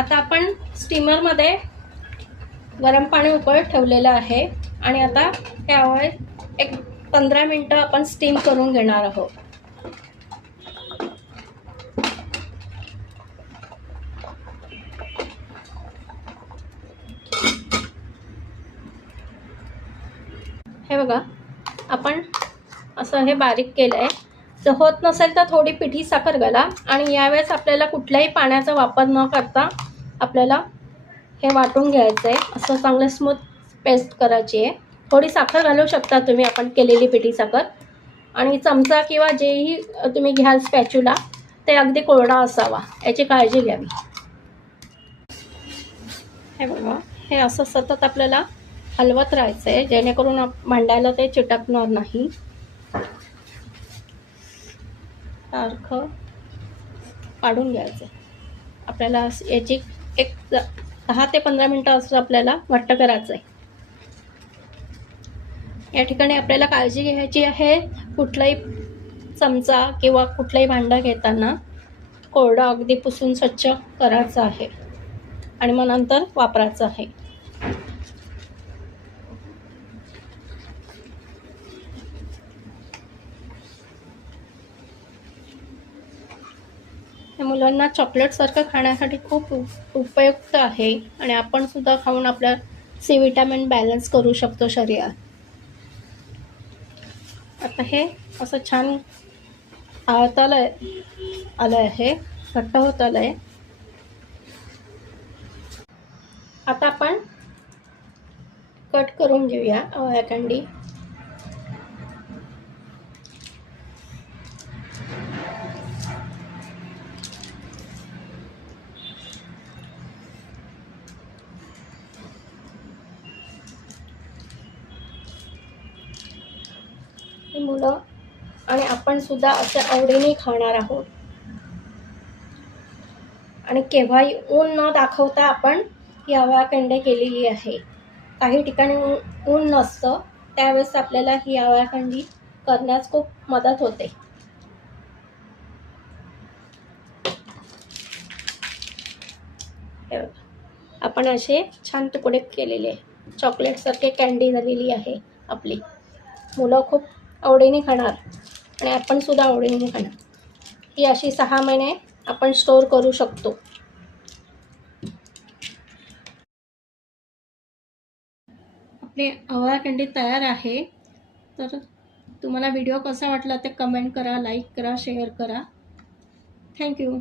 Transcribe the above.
आता आपण स्टीमरमध्ये गरम पाणी उकळत ठेवलेलं आहे आणि आता त्यावर एक 15 मिनिटं आपण स्टीम करून घेणार आहोत. हे बघा, आपण असं हे बारीक केलं आहे. जर होत नसेल तर थोडी पिठी साखर घाला आणि यावेळेस आपल्याला कुठल्याही पाण्याचा वापर न करता आपल्याला हे वाटून घ्यायचं आहे. असं चांगलं स्मूथ पेस्ट करायची आहे. थोडी साखर घालू शकता तुम्ही, आपण केलेली पिठी साखर. आणि चमचा किंवा जेही तुम्ही घ्याल स्पॅच्युला ते अगदी कोरडा असावा, याची काळजी घ्यावी. हे बघा, हे असं सतत आपल्याला हलवत राहायचं आहे जेणेकरून भांड्याला ते चिटकणार नाही. सारखं काढून घ्यायचं. आपल्याला याची एक 10 ते 15 मिनिटं असं आपल्याला घट्ट करायचं आहे. या ठिकाणी आपल्याला काळजी घ्यायची आहे, कुठलाही चमचा किंवा कुठलंही भांडं घेताना कोरडं अगदी पुसून स्वच्छ करायचं आहे आणि मग नंतर वापरायचं आहे. हे मुलांना चॉकलेटसारखं खाण्यासाठी खूप उपयुक्त आहे आणि आपण सुद्धा खाऊन आपल्या सी विटॅमिन बॅलन्स करू शकतो शरीरात. आता हे असं छान आलं आहे, घट्ट होत आलं आहे. आता आपण कट करून घेऊया आवळा कँडी. मुलं आणि आपण सुद्धा अशा आवडीने खाणार आहोत. आणि केव्हाही ऊन न दाखवता आपण ही आवळा कँडी केलेली आहे. काही ठिकाणी ऊन नसतं, त्यावेळेस आपल्याला ही आवळा कँडी करण्यास खूप मदत होते. आपण असे छान तुकडे केलेले, चॉकलेटसारखे कँडी झालेली आहे आपली. मुलं खूप आवडीने खाणार आणि आपण सुद्धा आवडीने खाणार. ही अशी 6 महिने आपण स्टोर करू शकतो. आपली आवळा कँडी तयार आहे. तर तुम्हाला व्हिडिओ कसा वाटला ते कमेंट करा, लाईक करा, शेअर करा. थँक्यू.